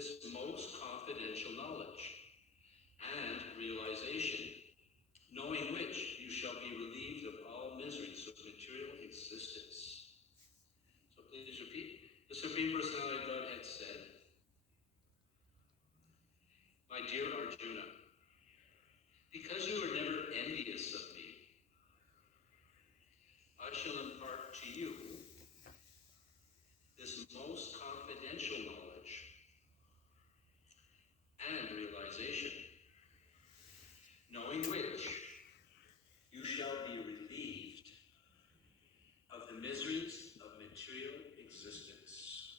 this most confidential knowledge and realization, knowing which you shall be relieved of all miseries of material existence. So please repeat. The Supreme Personality of Godhead said, "My dear Arjuna, because you are never envious of me, I shall impart to you this most confidential knowledge and realization, knowing which you shall be relieved of the miseries of material existence."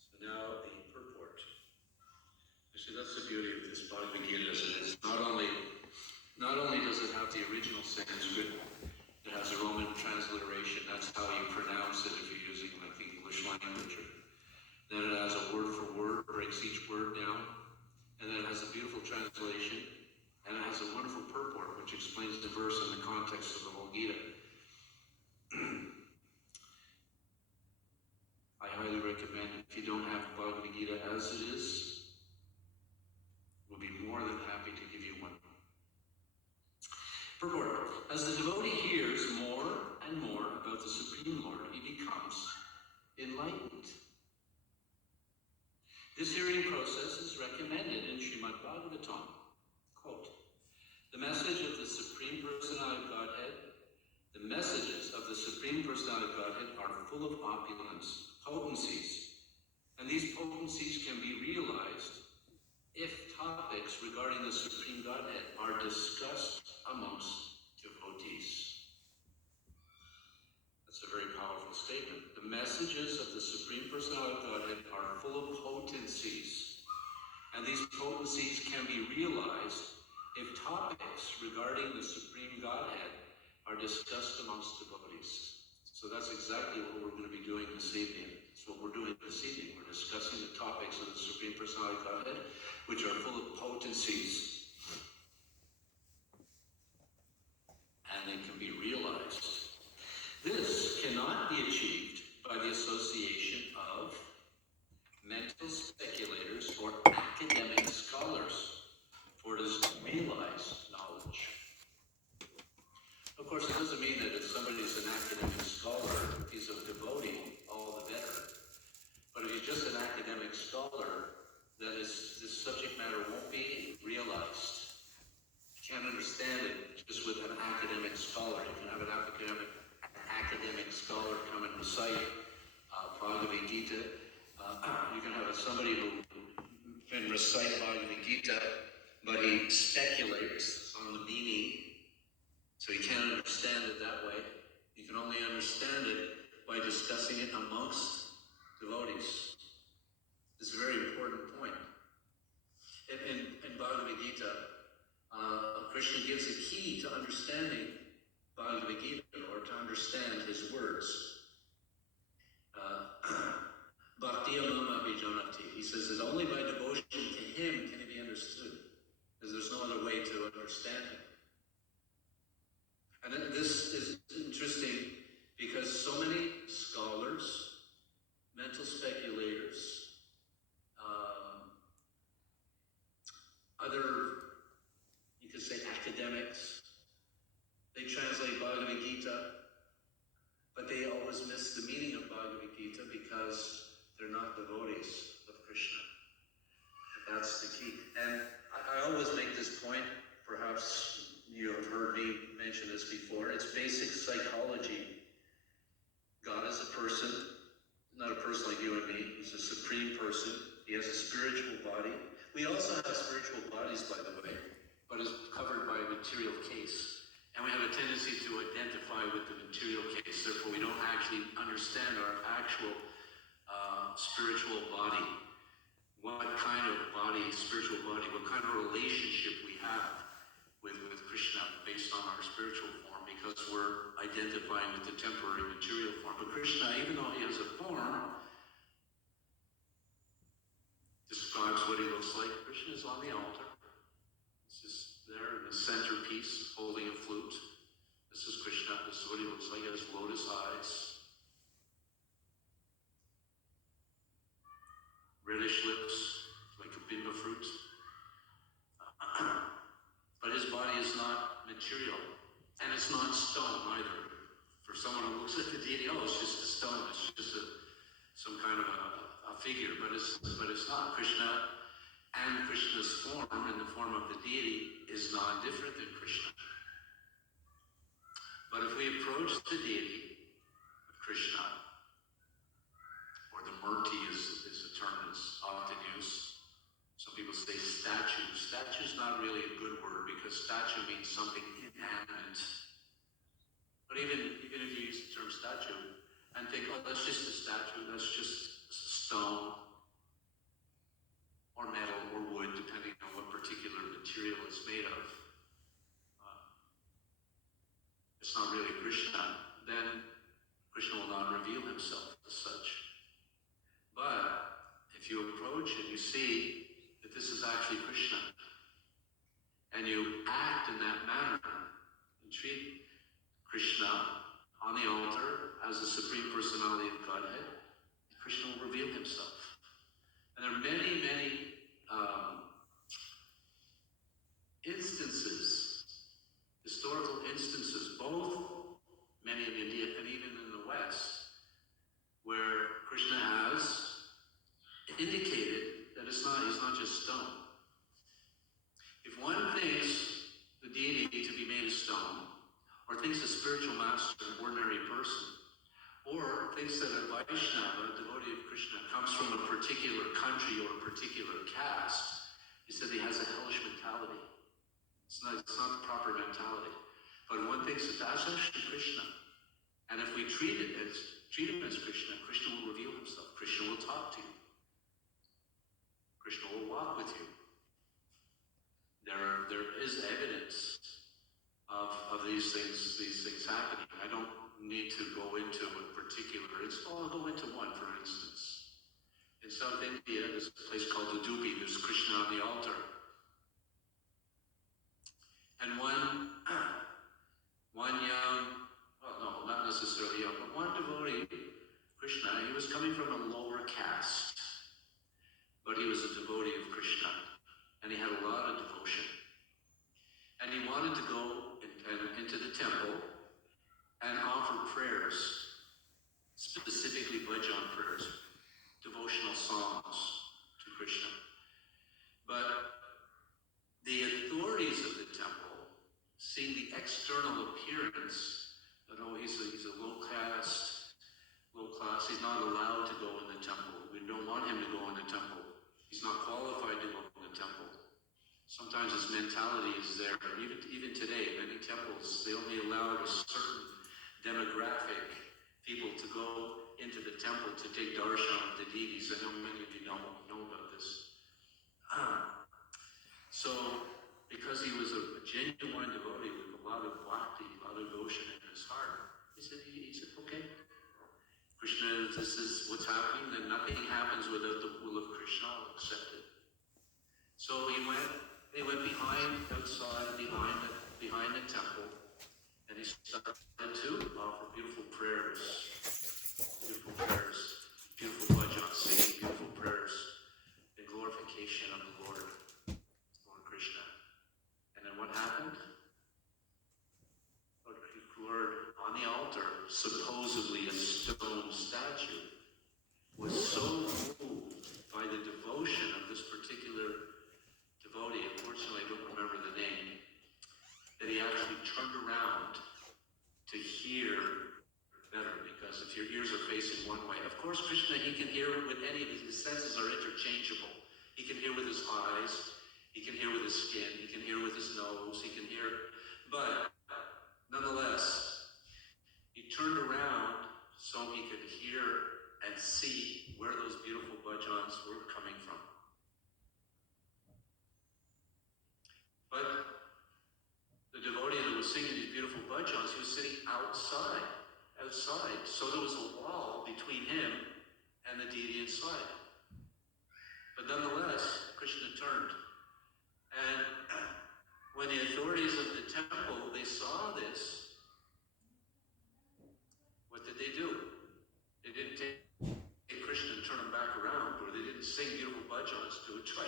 So now the purport. Actually, that's the beauty of this Bhagavad Gita, is that it's not only does it have the original Sanskrit, it has a Roman transliteration. That's how you pronounce it if you're using like the English language. Then it has a word for word, breaks each word down. And then it has a beautiful translation. And it has a wonderful purport, which explains the verse in the context of the whole Gita. I highly recommend, if you don't have Bhagavad Gita as it is, we'll be more than happy to give you one. Purport. As the devotee hears more and more about the Supreme Lord, he becomes enlightened. This hearing process is recommended in Srimad Bhagavatam. Quote, "The message of the Supreme Personality of Godhead, the messages of the Supreme Personality of Godhead are full of opulence, potencies, and these potencies can be realized if topics regarding the Supreme Godhead are discussed amongst devotees." That's a very powerful statement. The messages of the Supreme Personality of Godhead are full of potencies, and these potencies can be realized if topics regarding the Supreme Godhead are discussed amongst devotees. So that's exactly what we're going to be doing this evening. That's what we're doing this evening. We're discussing the topics of the Supreme Personality of Godhead, which are full of potencies, and they can be realized. This cannot be achieved by the association of mental speculators or academic scholars, for it is realized knowledge. Of course, it doesn't mean that if somebody's an academic scholar, if he's a devotee, all the better. But if he's just an academic scholar, then this subject matter won't be realized. You can't understand it just with an academic scholar. You can have an academic scholar come and recite Bhagavad Gita. You can have somebody who can recite Bhagavad Gita, but he speculates on the meaning, so you can't understand it that way. You can only understand it by discussing it amongst devotees. This is a very important point. In Bhagavad Gita, Krishna gives a key to understanding Bhagavad Gita, or to understand his words. Bhakti Mama Vijanati. He says that only by devotion to him can it be understood, because there's no other way to understand him. And this is interesting because so many scholars, mental speculators, other, you could say, academics, they translate Bhagavad Gita, but they always miss the meaning of Bhagavad Gita because they're not devotees of Krishna. That's the key. And I always make this point, perhaps you have heard me mention this before, it's basic psychology. God is a person, not a person like you and me. He's a supreme person. He has a spiritual body. We also have spiritual bodies, by the way, but it's covered by a material case. And we have a tendency to identify with the material case. Therefore, we don't actually understand our actual spiritual body. What kind of body, spiritual body, what kind of relationship we have with Krishna based on our spiritual form, because we're identifying with the temporary material form. But Krishna, even though he has a form, describes what he looks like. Krishna is on the altar. He's just there in the centerpiece, holding a flute. This is Krishna. This is what he looks like. He has lotus eyes. reddish lips, like a bimba fruit. But his body is not material, and it's not stone either. For someone who looks at the deity, oh, it's just a stone, it's just some kind of a figure, but it's not. Krishna and Krishna's form, in the form of the deity, is not different than Krishna. But if we approach the deity of Krishna, or the Murti is a term that's often used. Some people say statue. Statue is not really a good word because statue means something inanimate. But even if you use the term statue and think, oh, that's just a statue, that's just stone or metal or wood, depending on what particular material it's made of, it's not really Krishna, then Krishna will not reveal himself as such. But if you approach and you see that this is actually Krishna, and you act in that manner, and treat Krishna on the altar as the Supreme Personality of Godhead, Krishna will reveal himself. And there are many, many instances, historical instances, both many in India and even in the West, where Krishna has indicated that he's not just stone. If one thinks the deity to be made of stone, or thinks a spiritual master an ordinary person, or thinks that a Vaishnava, a devotee of Krishna, comes from a particular country or a particular caste, he said he has a hellish mentality. It's not the proper mentality. But one thinks that that's actually Krishna. And if we treat him as Krishna, Krishna will reveal himself. Krishna will talk to you. Krishna will walk with you. There is evidence of these things happening. I don't need to go into a particular. I'll go into one, for instance. In South India, there's a place called the Dubi. There's Krishna on the altar. And one young, well, no, not necessarily young, but one devotee, Krishna, he was coming from a lower caste, but he was a devotee of Krishna, and he had a lot of devotion. And he wanted to go into the temple and offer prayers, specifically bhajan prayers, devotional songs to Krishna. But the authorities of the temple, seeing the external appearance, that he's a low class, he's not allowed to go in the temple. We don't want him to go in the temple. He's not qualified to go in the temple. Sometimes his mentality is there. Even today, many temples, they only allow a certain demographic people to go into the temple to take darshan of the deities. I know many of you know about this. So, because he was a genuine devotee with a lot of bhakti, a lot of devotion in his heart, he said, okay, Krishna, this is what's happening, and nothing happens without the will of Krishna. I'll accept it. So they went outside, behind the temple, and he started to offer beautiful prayers, beautiful bhajans, singing beautiful prayers, in glorification of the Lord Krishna. And then what happened? Lord, on the altar, supposedly a stone statue, was so moved by the devotion of this particular devotee, unfortunately I don't remember the name, that he actually turned around to hear better, because if your ears are facing one way, of course Krishna, he can hear with any of his senses are interchangeable. He can hear with his eyes, he can hear with his skin, he can hear with his nose, he can hear, but nonetheless, he turned around so he could hear and see where those beautiful bhajans were coming from. But the devotee that was singing these beautiful bhajans, he was sitting outside. So there was a wall between him and the deity inside. But nonetheless, Krishna turned. And when the authorities of the temple, they saw this, what did they do? They didn't take Krishna and turn him back around, or they didn't sing beautiful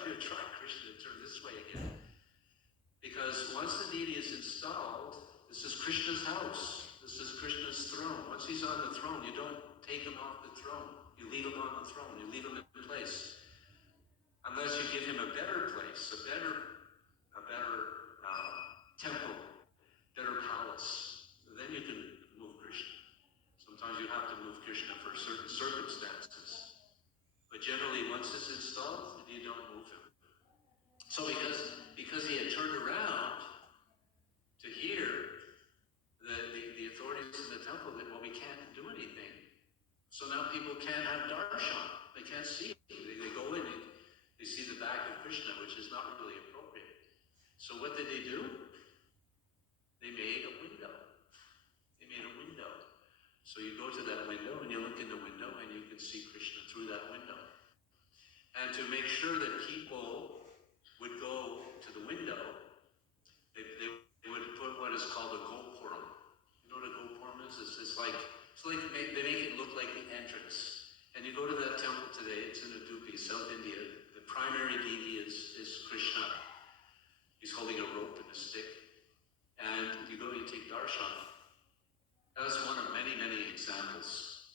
to try Krishna to turn this way again. Because once the deity is installed, this is Krishna's house. This is Krishna's throne. Once he's on the throne, you don't take him off the throne. You leave him on the throne. You leave him in place. Unless you give him a better place, a better temple, better palace. Then you can move Krishna. Sometimes you have to move Krishna for certain circumstances. But generally, once it's installed, you don't move him. So because he had turned around to hear the authorities in the temple that, well, we can't do anything. So now people can't have darshan. They can't see. They go in and they see the back of Krishna, which is not really appropriate. So what did they do? They made a window. They made a window. So you go to that window and you look in the window and you can see Krishna through that window. And to make sure that people would go to the window, they would put what is called a gopuram. You know what a gopuram is? It's like they make it look like the entrance. And you go to that temple today, it's in Udupi, South India. The primary deity is Krishna. He's holding a rope and a stick. And you go, you take darshan. That's one of many, many examples.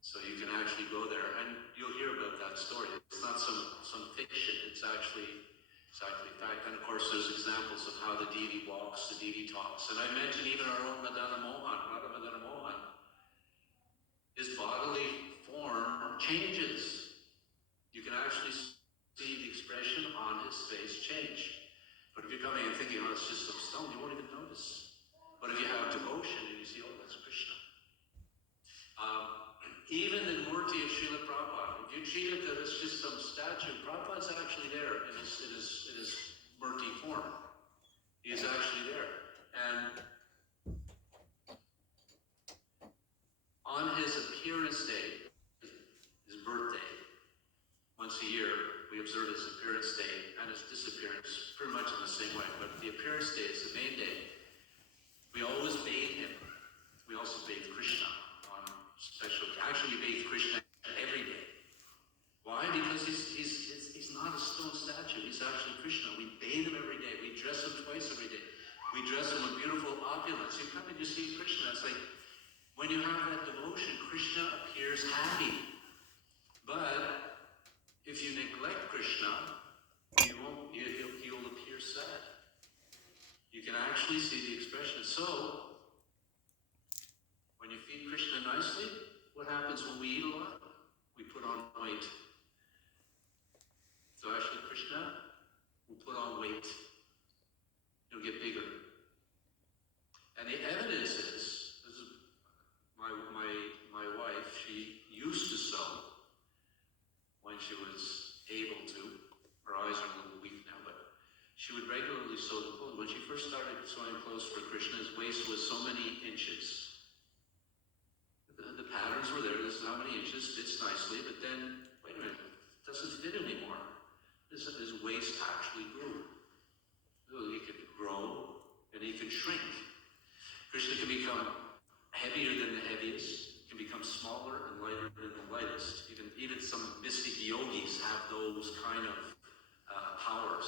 So you can actually go there, and you'll hear about that story. It's not some fiction. It's actually fact. And of course, there's examples of how the deity walks, the deity talks. And I mentioned even our own Madana Mohan, Radha Madana Mohan. His bodily form changes. You can actually see the expression on his face change. But if you're coming and thinking, oh, it's just some stone, you won't even notice. But if you have devotion and you see, oh, that's Krishna. Even the Murti of Srila Prabhupada, if you treat it that it's just some statue, Prabhupada's actually there in his Murti form. He is actually there. And on his appearance day, his birthday, once a year, we observe his appearance day and his disappearance pretty much in the same way. But the appearance day is the main day. We always bathe him. We also bathe Krishna on special. Actually, we bathe Krishna every day. Why? Because he's not a stone statue. He's actually Krishna. We bathe him every day. We dress him twice every day. We dress him with beautiful opulence. You come and you see Krishna. It's like when you have that devotion, Krishna appears happy. But if you neglect Krishna, he'll appear sad. You can actually see the expression. So, when you feed Krishna nicely, what happens when we eat a lot? We put on weight. So actually, Krishna will put on weight. He'll get bigger. And the evidence is, this is my wife, she used to sew when she was able to. Her eyes are a little weak now, but she would regularly sew the clothes. When she first started sewing clothes for Krishna, his waist was so many inches. The patterns were there. This is how many inches, fits nicely, but then, wait a minute, it doesn't fit anymore. His waist actually grew. So he could grow and he could shrink. Krishna can become heavier than the heaviest, can become smaller and lighter than the lightest. Even some mystic yogis have those kind of powers.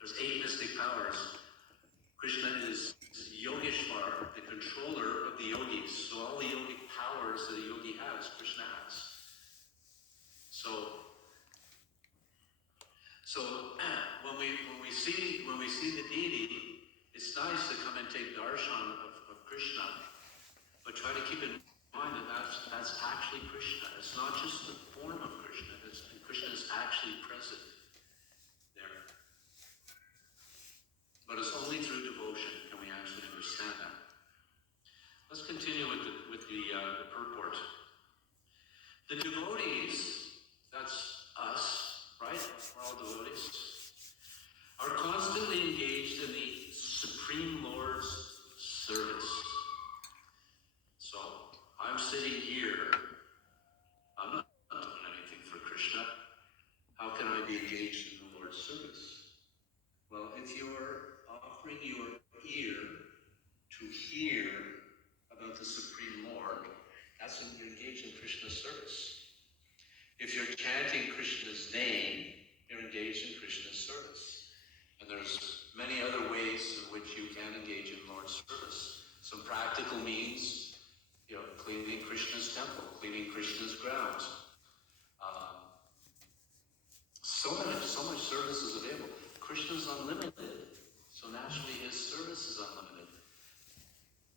There's 8 mystic powers. Krishna is Yogeshwar, the controller of the yogis. So all the yogic powers that a yogi has, Krishna has. So when we see the deity, it's nice to come and take darshan of Krishna, but try to keep in mind that that's actually Krishna. It's not just the form of Krishna. Krishna is actually present there. But it's only through devotion can we actually understand that. Let's continue with the purport. The devotees, that's us, right? We're all devotees, are constantly engaged in the Supreme Lord's service. So, I'm sitting here, I'm not doing anything for Krishna. How can I be engaged in the Lord's service? Well, if you're offering your ear to hear about the Supreme Lord, that's when you're engaged in Krishna's service. If you're chanting Krishna's name, you're engaged in Krishna's service. And there's many other ways in which you can engage in Lord's service. Some practical means, cleaning Krishna's temple, cleaning Krishna's grounds. So much service is available. Krishna's unlimited, so naturally his service is unlimited.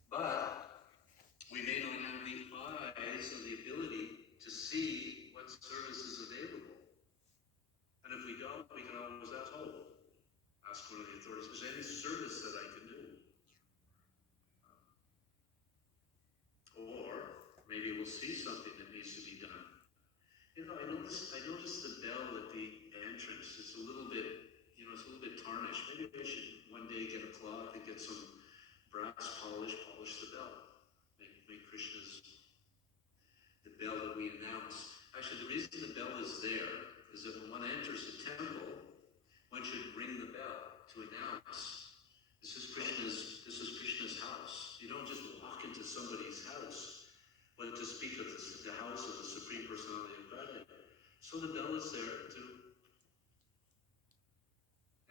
But we may not have the eyes or the ability to see what service is available. And if we don't, we can always ask one of the authorities, is there any service that I can do? Or maybe we'll see something that needs to be done. I noticed the bell at the entrance. It's a little bit, tarnished. Maybe I should one day get a cloth and get some brass polish the bell. Make Krishna's the bell that we announce. Actually, the reason the bell is there is that when one enters the temple, one should ring the bell to announce this is Krishna's house. You don't just walk into somebody's house, but to speak of the house of the Supreme Personality of Godhead. So the bell is there to,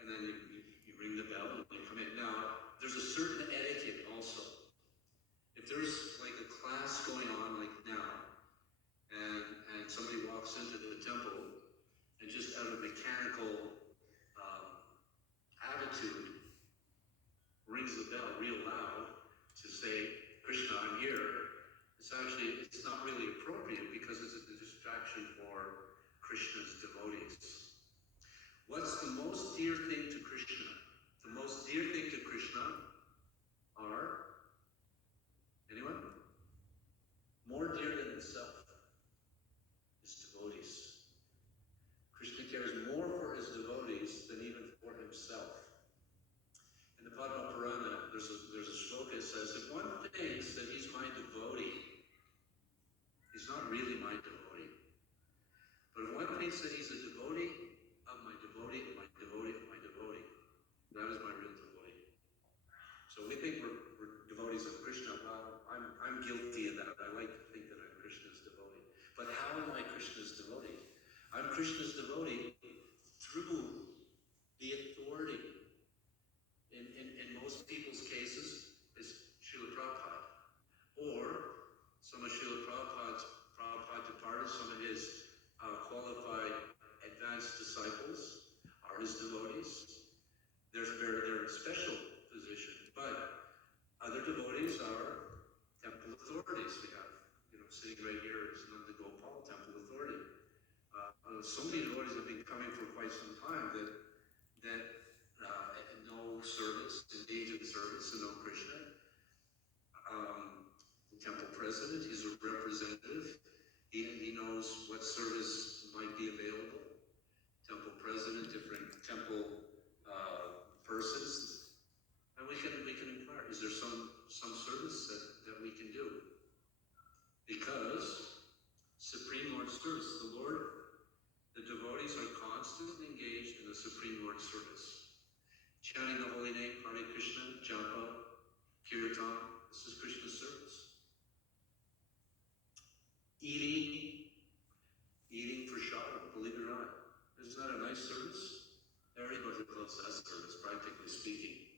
and then you ring the bell and you come in. Now, there's a certain etiquette also. If there's like a class going on like now, and somebody walks into the temple and just out of mechanical attitude rings the bell real loud to say, Krishna, I'm here, it's not really appropriate because it's a distraction for Krishna's devotees. What's the most dear thing to Krishna? The most dear thing to Krishna are, anyone? More dear than himself, his devotees. Krishna cares more for his devotees than even for himself. In the Bhagwat Purana, there's a shloka that says, if one thinks that he's my devotee, he's not really my devotee. But if one thinks that he's a devotee of my devotee, of my devotee, of my devotee, that is my real devotee. So we think we're devotees of Krishna. Well, I'm guilty of that. I like to think that I'm Krishna's devotee. But how am I Krishna's devotee? I'm Krishna's devotee through the authority. In most people's cases, is Srila Prabhupada. Or some of Srila Prabhupada departed, some of his qualified advanced disciples are his devotees. They're in special position. But other devotees are temple authorities. We have, sitting right here is Nanda Gopal, temple authority. So many devotees have been coming for quite some time that know service, engage in service, and know Krishna. The temple president, he's a representative. He knows what service might be available. Temple president, different temple persons, and we can inquire: is there some service that we can do? Because Supreme Lord service, the devotees are constantly engaged in the Supreme Lord service. Chanting the holy name, Hare Krishna, Japa, Kirtan, this is Krishna's service. Eating prasad, believe it or not. Isn't that a nice service? Everybody loves that service, practically speaking.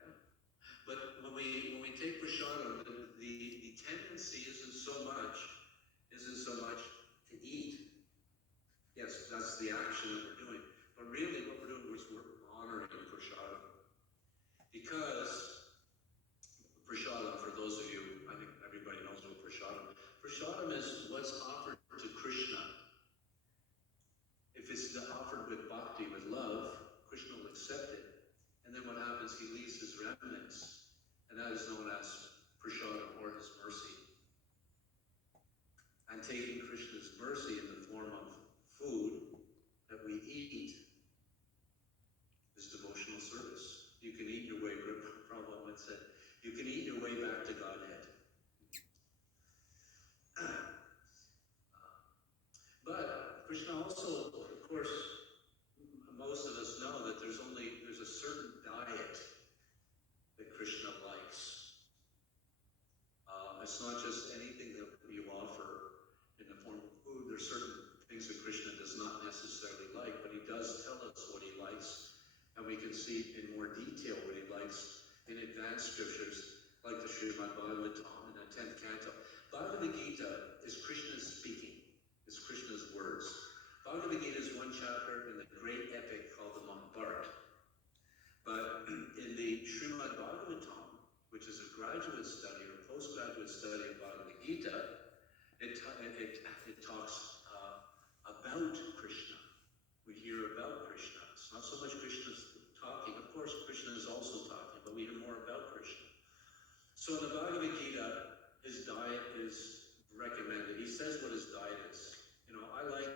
Yeah. But when we take prasad, the tendency isn't so much to eat. Yes, that's the action that we're doing. But really what we're doing is we're honoring prasad. Because prashadam, for those of you, I think everybody knows what prashadam. Prashadam is what's offered to Krishna. If it's offered with bhakti, with love, Krishna will accept it. And then what happens, he leaves his remnants. And that is known as prashadam, or his mercy. And taking Krishna's mercy in the form of food that we eat is devotional service. You can eat your way, Prabhupada once said, you can eat your way back to Godhead. But Krishna also, of course, most of us know that there's a certain diet that Krishna likes. It's not just anything that you offer in the form of food. There's certain things things that Krishna does not necessarily like, but he does tell us what he likes, and we can see in more detail what he likes in advanced scriptures, like the Srimad Bhagavatam in the 10th canto. Bhagavad Gita is Krishna's speaking, is Krishna's words. Bhagavad Gita is one chapter in the great epic called the Mahabharata. But in the Srimad Bhagavatam, which is a graduate study or postgraduate study of Bhagavad Gita, it talks about Krishna. We hear about Krishna. It's not so much Krishna's talking. Of course, Krishna is also talking, but we hear more about Krishna. So in the Bhagavad Gita, his diet is recommended. He says what his diet is. You know, I like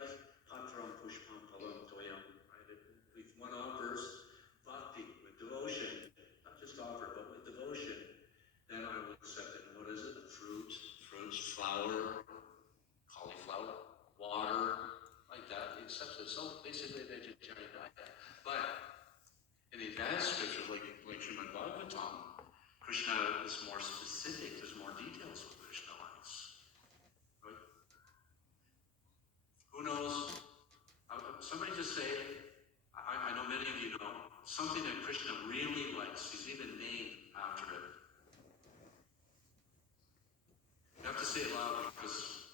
patram pushpam palam toyam. Right? If one offers bhakti with devotion, not just offer, but with devotion, then I will accept it. And what is it? Fruits, flour, cauliflower, water, like that. He accepts it. So basically a vegetarian diet. But in the advanced scriptures, like Srimad Bhagavatam, Krishna is more specific. There's more details what Krishna likes. Right? Who knows? Somebody just say, I know many of you know, something that Krishna really likes. He's even named after it. You have to say it loudly because,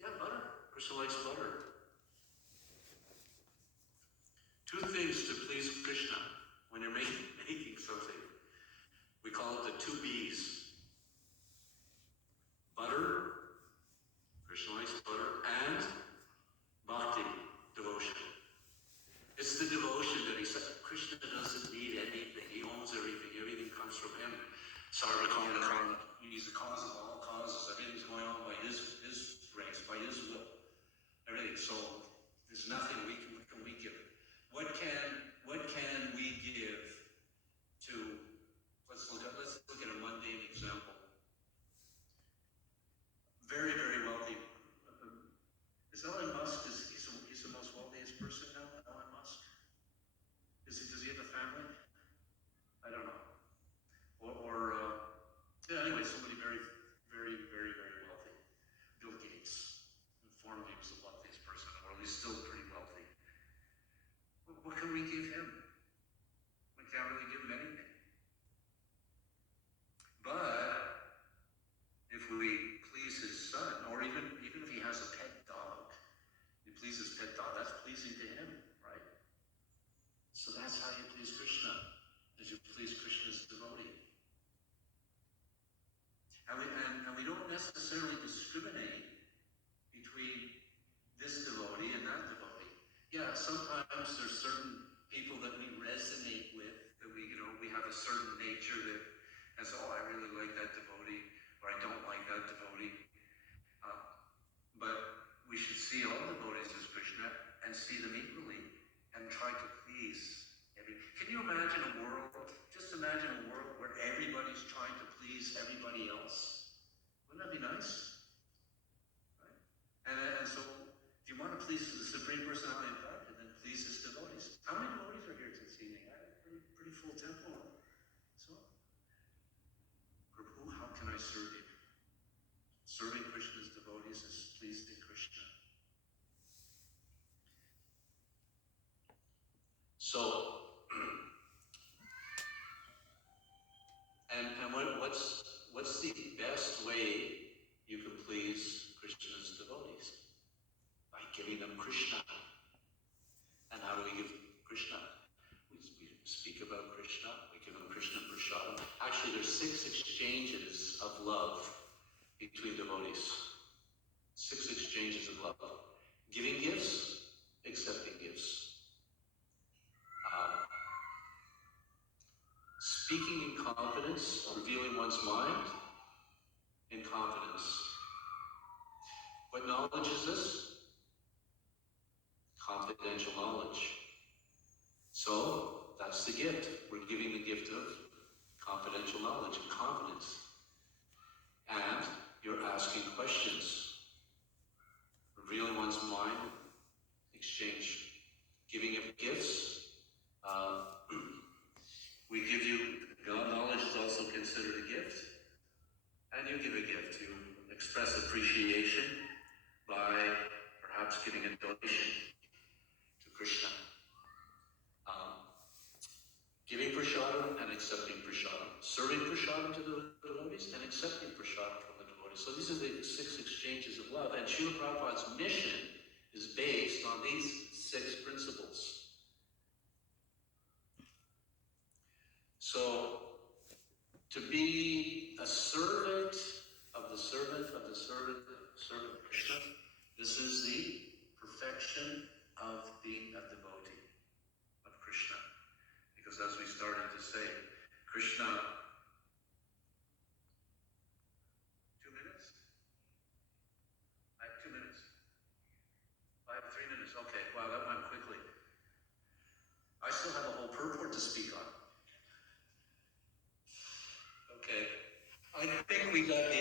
yeah, butter. Krishna likes butter. Two things to please Krishna when you're making something. We call it the two B's. Butter, Krishna likes butter, and bhakti, devotion. It's the devotion that he said, Krishna doesn't need anything. He owns everything. Everything comes from him. Sarvakara, he's the cause of all causes. Everything's going on by his grace, by his will. Everything. So there's nothing we can give. What can we give to? Let's look at a mundane example. Very, very wealthy. Is Elon Musk? He's the most wealthiest person now. Elon Musk. Does he have a family? I don't know. Anyway, somebody very, very, very, very wealthy. Bill Gates. Formerly he was the wealthiest person in the world. He's still pretty wealthy. What can we give him? We can't really give him anything. But if we please his son, or even if he has a pet dog, you please his pet dog, that's pleasing to him, right? So that's how you please Krishna, as you please Krishna's devotee. And we don't necessarily discriminate between this devotee and that devotee. Yeah, sometimes there's certain people that we resonate with, that we have a certain nature that, as I really like that devotee, or I don't like that devotee. But we should see all devotees as Krishna and see them equally and try to please everyone. Can you imagine a world? Just imagine a world where everybody's trying to please everybody else. Wouldn't that be nice? Right? And so, if you want to please the Supreme Personality of God, then please his devotees. How many devotees are here this evening? Pretty full temple. So, Prabhu, how can I serve you? Serving Krishna's devotees is pleasing Krishna. So, and what's the best way you can please Krishna's devotees? By giving them Krishna. And how do we give Krishna? We speak about Krishna. We give them Krishna Prashadam. Actually, there's 6 exchanges of love between devotees. 6 exchanges of love. Giving gifts, accepting gifts. Speaking in confidence, revealing one's mind in confidence. What knowledge is this? Confidential knowledge. So, that's the gift. We're giving the gift of confidential knowledge and confidence. And you're asking questions. Revealing one's mind, exchange. Giving of gifts. We give you, knowledge is also considered a gift. And you give a gift. You express appreciation by perhaps giving a donation to Krishna. Giving prashadam and accepting prashadam. Serving prashadam to the devotees and accepting prashadam from the devotees. So these are the 6 exchanges of love. And Srila Prabhupada's mission is based on these 6 principles. So, to be a servant of the servant of the servant of Krishna, this is the perfection of being a devotee of Krishna. Because as we started to say, Krishna, 2 minutes? I have 2 minutes. I have 3 minutes. Okay, wow, that went quickly. I still have a whole purport to speak on. Okay, I think we got the